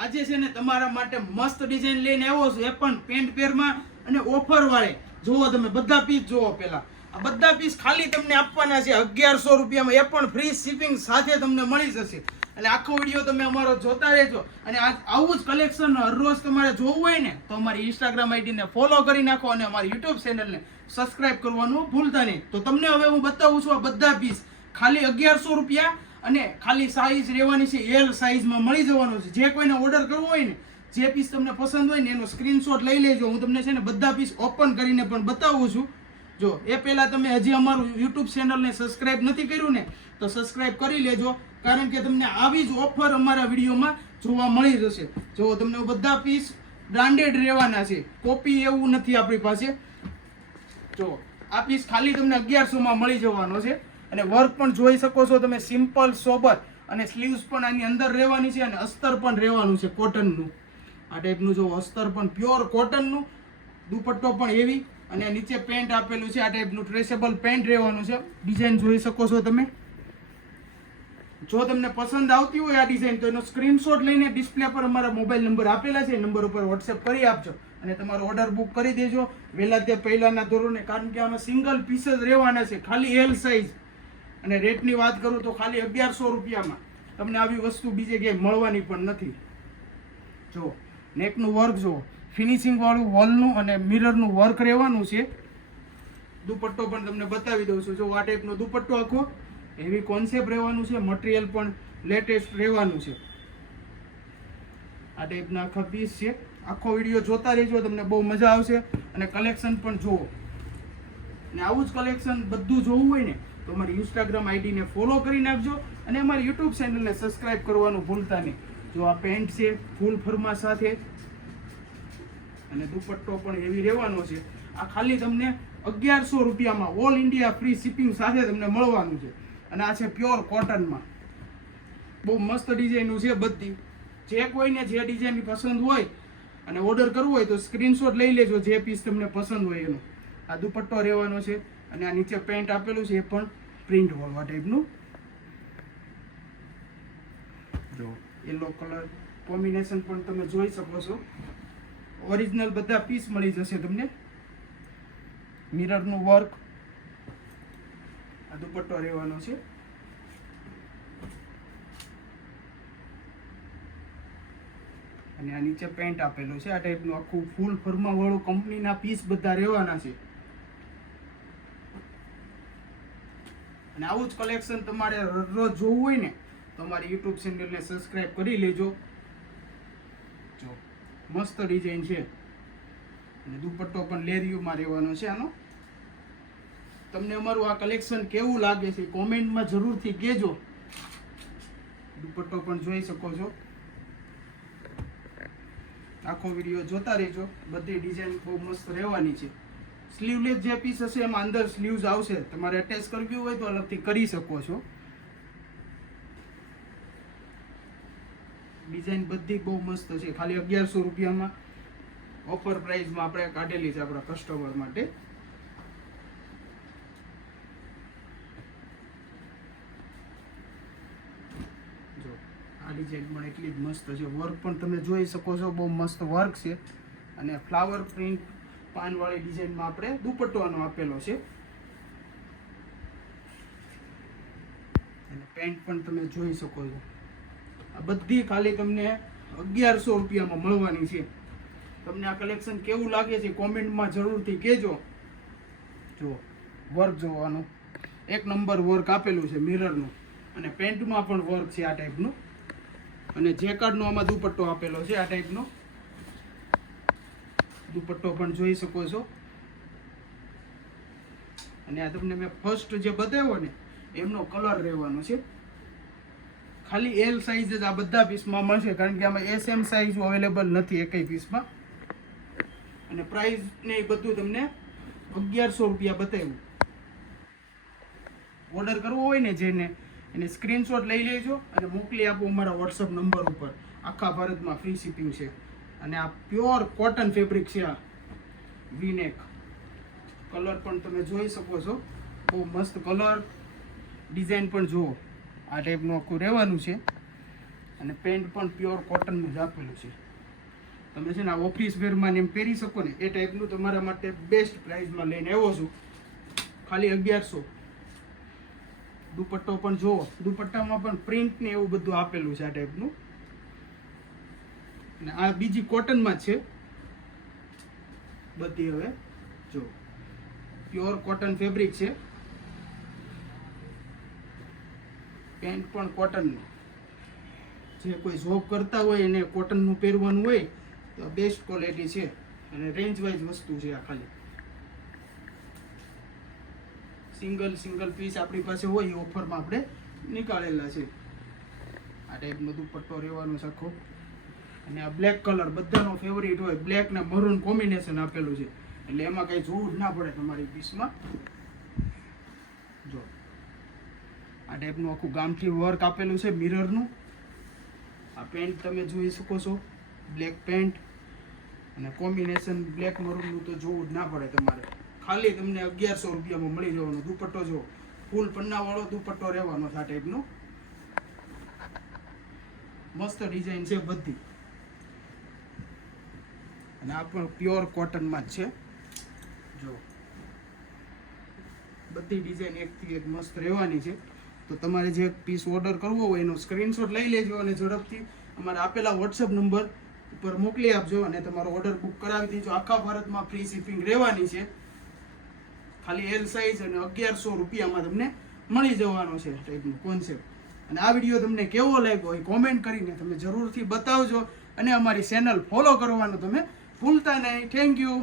આજે છે ને તમારા માટે મસ્ત ડિઝાઇન લઈને આવ્યો છું, એ પણ પેન્ટ પેરમાં અને ઓફર વાળે. જુઓ તમે બધા પીસ જુઓ. પેલા આ બધા પીસ ખાલી તમને આપવાના છે 1100 રૂપિયામાં, એ પણ ફ્રી શિપિંગ સાથે તમને મળી જશે. અને આખો વિડીયો તમે અમારો જોતા રહેજો. અને આવું જ કલેક્શન હરરોજ તમારે જોવું હોય ને તો અમારી ઇન્સ્ટાગ્રામ આઈડીને ફોલો કરી નાખો અને અમારી યુટ્યુબ ચેનલને સબસ્ક્રાઇબ કરવાનું ભૂલતા નહીં. તો તમને હવે હું બતાવું છું આ બધા પીસ ખાલી 1100 રૂપિયા અને ખાલી સાઈઝ રહેવાની છે એલ સાઈઝમાં મળી જવાનો છે. જે કોઈને ઓર્ડર કરવો હોય ને, જે પીસ તમને પસંદ હોય ને એનો સ્ક્રીનશોટ લઈ લેજો. હું તમને છે ને બધા પીસ ઓપન કરીને પણ બતાવું છું. જો એ પહેલાં તમે હજી અમારું યુટ્યુબ ચેનલને સબસ્ક્રાઇબ નથી કર્યું ને તો સબસ્ક્રાઇબ કરી લેજો, કારણ કે તમને આવી જ ઓફર અમારા વિડીયોમાં જોવા મળી જશે. જો તમને બધા પીસ બ્રાન્ડેડ રહેવાના છે, કોપી એવું નથી આપણી પાસે. જો આ પીસ ખાલી તમને 1100માં મળી જવાનો છે. અને વર્ક પણ જોઈ શકો છો તમે, સિમ્પલ સોબર. અને સ્લીવ્સ પણ આની અંદર રહેવાની છે અને અસ્તર પણ રહેવાનું છે કોટનનું. આ ટાઈપનું જો અસ્તર પણ પ્યોર કોટનનું, દુપટ્ટો પણ એવી. અને નીચે પેન્ટ આપેલું છે, આ ટાઈપનું ટ્રેસેબલ પેન્ટ રહેવાનું છે. ડિઝાઇન જોઈ શકો છો તમે. જો તમને પસંદ આવતી હોય આ ડિઝાઇન તો એનો સ્ક્રીનશોટ લઈને ડિસ્પ્લે પર અમારા મોબાઈલ નંબર આપેલા છે, નંબર ઉપર વોટ્સએપ કરી આપજો અને તમારો ઓર્ડર બુક કરી દેજો વહેલા તે પહેલાના ધોરણે, કારણ કે આમાં સિંગલ પીસ જ રહેવાના છે, ખાલી એલ સાઈઝ. અને રેટની વાત કરું તો ખાલી 1100 રૂપિયામાં તમને આવી વસ્તુ બીજે ક્યાંય મળવાની પણ નથી. જો નેકનું વર્ક જો ફિનિશિંગ વાળું વોલનું અને મિરરનું વર્ક રહેવાનું છે. દુપટ્ટો પણ તમને બતાવી દઉં છું. જો આ ટાઈપનો દુપટ્ટો આખો એવી કોન્સેપ્ટ રહેવાનું છે, મટીરિયલ પણ લેટેસ્ટ રહેવાનું છે. આ ટાઈપના આખા પીસ છે. આખો વિડીયો જોતા રહેજો, તમને બહુ મજા આવશે. અને કલેક્શન પણ જુઓ. અને આવું જ કલેક્શન બધું જોવું હોય ને તો અમારી ઇન્સ્ટાગ્રામ આઈડીને ફોલો કરી નાખજો અને અમારી યુટ્યુબ ચેનલને સબસ્ક્રાઇબ કરવાનું ભૂલતા નહીં. જો આ પેન્ટ છે ફૂલ ફરમા સાથે અને દુપટ્ટો પણ એવી રહેવાનો છે. આ ખાલી તમને 1100 રૂપિયામાં ઓલ ઇન્ડિયા ફ્રી શિપિંગ સાથે તમને મળવાનું છે. અને આ છે પ્યોર કોટનમાં. બહુ મસ્ત ડિઝાઇનનું છે બધી. જે કોઈને જે ડિઝાઇન પસંદ હોય અને ઓર્ડર કરવો હોય તો સ્ક્રીનશોટ લઈ લેજો જે પીસ તમને પસંદ હોય એનો. આ દુપટ્ટો રહેવાનો છે અને આ નીચે પેન્ટ આપેલું છે એ પણ પ્રિન્ટ વાળવા ટાઈપનું. જો યલો કલર કોમ્બિનેશન પણ તમે જોઈ શકો છો. ઓરિજિનલ બધા પીસ મળી જશે તમને. મિરરનું વર્ક, આ દુપટ્ટો રહેવાનો છે. અને આ નીચે પેન્ટ આપેલું છે. આ ટાઈપનું આખું ફૂલ ફરમા વાળું કંપનીના પીસ બધા રહેવાના છે. અને આવું જ કલેક્શન તમારે રોજ જોવું હોય ને તો અમારી યુટ્યુબ ચેનલને સબસ્ક્રાઇબ કરી લેજો. જો મસ્ત ડિઝાઇન છે અને દુપટ્ટો પણ લેરિયુમાં રહેવાનો છે આનો. તમને અમારું આ કલેક્શન કેવું લાગે છે કોમેન્ટમાં જરૂરથી કહેજો. દુપટ્ટો પણ જોઈ શકો છો. આખો વિડીયો જોતા રહેજો. બધી ડિઝાઇન બહુ મસ્ત રહેવાની છે. સ્લીવલેસ જે પીસ હશે એમાં અંદર સ્લીવ્સ આવશે, તમારે અટેચ કરવી હોય તો અલગથી કરી શકો છો. ડિઝાઇન બધી બહુ મસ્ત છે. ખાલી 1100 રૂપિયામાં ઓફર પ્રાઇસમાં આપણે કાઢેલી છે આપણા કસ્ટમર માટે. જો આ ડિઝાઇન પણ એટલી જ મસ્ત છે. વર્ક પણ તમે જોઈ શકો છો, બહુ મસ્ત વર્ક છે. અને ફ્લાવર પ્રિન્ટ પાનવાળી ડિઝાઇનમાં આપણે દુપટ્ટોનો આપેલો છે. અને પેન્ટ પણ તમે જોઈ શકો છો. આ બધી ખાલી તમને 1100 રૂપિયામાં મળવાની છે. તમને આ કલેક્શન કેવું લાગે છે કોમેન્ટમાં જરૂરથી કહેજો. જો વર્ક જોવાનું એક નંબર વર્ક આપેલું છે મિરરનું. અને પેન્ટમાં પણ વર્ક છે આ ટાઈપનું. અને જેકાર્ડનો આમાં દુપટ્ટો આપેલો છે. આ ટાઈપનો દુપટ્ટો પણ જોઈ શકો છો. અને આ તમને મેં ફર્સ્ટ જે બતાવ્યો ને એમનો કલર રહેવાનો છે. ખાલી એલ સાઈઝ જ આ બધા પીસમાં મળશે, કારણ કે આમાં એસએમ સાઈઝ અવેલેબલ નથી એકેય પીસમાં. અને પ્રાઇસ ને એ બધું તમને 1100 રૂપિયા બતાવ્યું. ઓર્ડર કરવો હોય ને જેને એને સ્ક્રીનશોટ લઈ લેજો અને મોકલી આપો અમારા વોટ્સઅપ નંબર ઉપર. આખા ભારતમાં ફ્રી શિપિંગ છે. અને આ પ્યોર કોટન ફેબ્રિક છે. આ વીનેક કલર પણ તમે જોઈ શકો છો. બહુ મસ્ત કલર. ડિઝાઇન પણ જુઓ. આ ટાઈપનું આખું રહેવાનું છે. અને પેન્ટ પણ પ્યોર કોટનનું જ આપેલું છે. તમે છે ને આ ઓફિસ વેરમાં ને એમ પહેરી શકો ને એ ટાઈપનું તમારા માટે બેસ્ટ પ્રાઇસમાં લઈને આવ્યો છું. ખાલી 1100. દુપટ્ટો પણ જુઓ, દુપટ્ટામાં પણ પ્રિન્ટ ને એવું બધું આપેલું છે આ ટાઈપનું. અને આ બીજી કોટનમાં જ છે બધી. હવે જો પ્યોર કોટન ફેબ્રિક છે, પેન્ટ પણ કોટનનું. જે કોઈ જોબ કરતા હોય એને કોટનનું પહેરવાનું હોય તો બેસ્ટ ક્વોલિટી છે અને રેન્જ વાઇઝ વસ્તુ છે. આ ખાલી સિંગલ પીસ આપણી પાસે હોય એ ઓફરમાં આપણે નીકાળેલા છે. આ ટાઈપનો દુપટ્ટો રહેવાનો છે આખો. અને આ બ્લેક કલર બધાનો ફેવરિટ હોય, બ્લેક ને મરૂન કોમ્બિનેશન આપેલું છે એટલે એમાં કઈ જોવું જ ના પડે તમારી પીસમાં. જો આ ટાઈપનું આખું ગામઠી વર્ક આપેલું છે મિરરનું. આ પેન્ટ તમે જોઈ શકો છો, બ્લેક પેન્ટ અને કોમ્બિનેશન બ્લેક મરૂનનું તો જોવું જ ના પડે તમારે. ખાલી તમને 1100 રૂપિયામાં મળી જવાનો. દુપટ્ટો જો ફૂલ પન્નાવાળો દુપટ્ટો રહેવાનો છે આ ટાઈપનો. મસ્ત ડિઝાઇન છે બધી. અને આ પણ પ્યોર કોટનમાં જ છે. જો બધી ડિઝાઇન એકથી એક મસ્ત રહેવાની છે. તો તમારે જે પીસ ઓર્ડર કરવો હોય એનો સ્ક્રીનશોટ લઈ લેજો અને ઝડપથી અમારા આપેલા વોટ્સઅપ નંબર ઉપર મોકલી આપજો અને તમારો ઓર્ડર બુક કરાવી દેજો. આખા ભારતમાં ફ્રી શિપિંગ રહેવાની છે. ખાલી એલ સાઇઝ અને 1100 રૂપિયામાં તમને મળી જવાનો છે ટાઈપનું કોન્સેપ્ટ. અને આ વિડીયો તમને કેવો લાગ્યો એ કોમેન્ટ કરીને તમે જરૂરથી બતાવજો અને અમારી ચેનલ ફોલો કરવાનું તમે ભૂલતા નહીં. Thank you.